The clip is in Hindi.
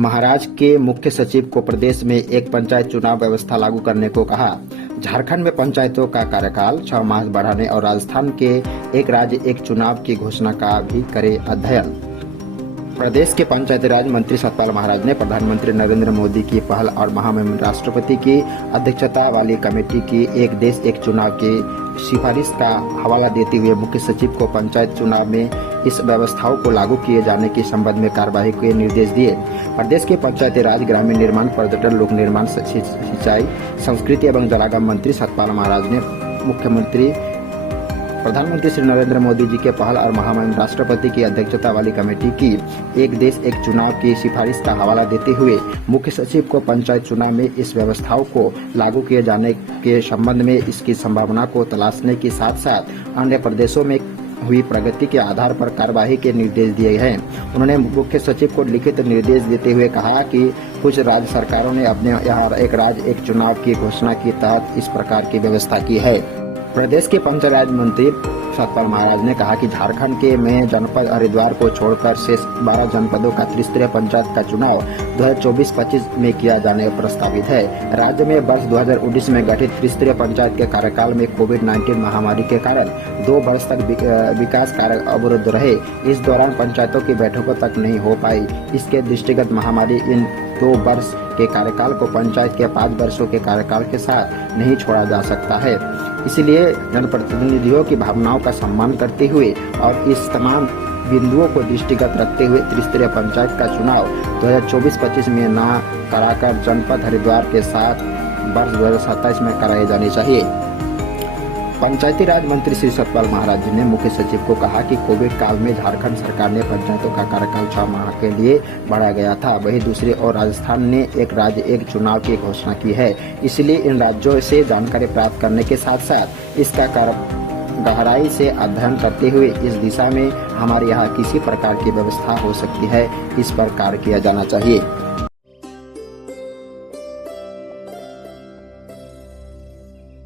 महाराष्ट्र के मुख्य सचिव को प्रदेश में एक पंचायत चुनाव व्यवस्था लागू करने को कहा। झारखंड में पंचायतों का कार्यकाल 6 माह बढ़ाने और राजस्थान के एक राज्य एक चुनाव की घोषणा का भी करे अध्ययन। प्रदेश के पंचायती राज मंत्री सतपाल महाराज ने प्रधानमंत्री नरेंद्र मोदी की पहल और महामहिम राष्ट्रपति की अध्यक्षता वाली कमेटी की एक देश एक चुनाव की सिफारिश का हवाला देते हुए मुख्य सचिव को पंचायत चुनाव में इस व्यवस्थाओं को लागू किए जाने के संबंध में कार्यवाही के निर्देश दिए। प्रदेश के पंचायती राज, ग्रामीण निर्माण, पर्यटन, लोक निर्माण, सिंचाई, संस्कृति एवं जलागम मंत्री सतपाल महाराज ने प्रधानमंत्री श्री नरेंद्र मोदी जी के पहल और महामहिम राष्ट्रपति की अध्यक्षता वाली कमेटी की एक देश एक चुनाव की सिफारिश का हवाला देते हुए मुख्य सचिव को पंचायत चुनाव में इस व्यवस्थाओं को लागू किए जाने के संबंध में इसकी संभावना को तलाशने के साथ साथ अन्य प्रदेशों में हुई प्रगति के आधार पर कार्यवाही के निर्देश दिए हैं। उन्होंने मुख्य सचिव को लिखित निर्देश देते हुए कहा कि कुछ राज्य सरकारों ने अपने यहाँ एक राज्य एक चुनाव की घोषणा के तहत इस प्रकार की व्यवस्था की है। प्रदेश के पंचायत राज मंत्री सतपाल महाराज ने कहा कि झारखंड के में जनपद हरिद्वार को छोड़कर शेष 12 जनपदों का त्रिस्तरीय पंचायत का चुनाव 2024-25 में किया जाने प्रस्तावित है। राज्य में वर्ष 2019 में गठित त्रिस्तरीय पंचायत के कार्यकाल में कोविड-19 महामारी के कारण 2 वर्ष तक विकास कार्य अवरुद्ध रहे। इस दौरान पंचायतों की बैठकों तक नहीं हो पाई। इसके दृष्टिगत महामारी इन 2 वर्ष के कार्यकाल को पंचायत के 5 वर्षों के कार्यकाल के साथ नहीं छोड़ा जा सकता है। इसलिए जनप्रतिनिधियों की भावनाओं का सम्मान करते हुए और इस तमाम बिंदुओं को दृष्टिगत रखते हुए त्रिस्तरीय पंचायत का चुनाव 2024-25 में न कराकर जनपद हरिद्वार के साथ वर्ष 2027 में कराए जाने चाहिए। पंचायती राज मंत्री श्री सतपाल महाराज जी ने मुख्य सचिव को कहा कि कोविड काल में झारखंड सरकार ने पंचायतों का कार्यकाल 6 माह के लिए बढ़ाया गया था। वहीं दूसरी ओर राजस्थान ने एक राज्य एक चुनाव की घोषणा की है। इसलिए इन राज्यों से जानकारी प्राप्त करने के साथ साथ इसका गहराई से अध्ययन करते हुए इस दिशा में हमारे यहाँ किसी प्रकार की व्यवस्था हो सकती है, इस पर कार्य किया जाना चाहिए।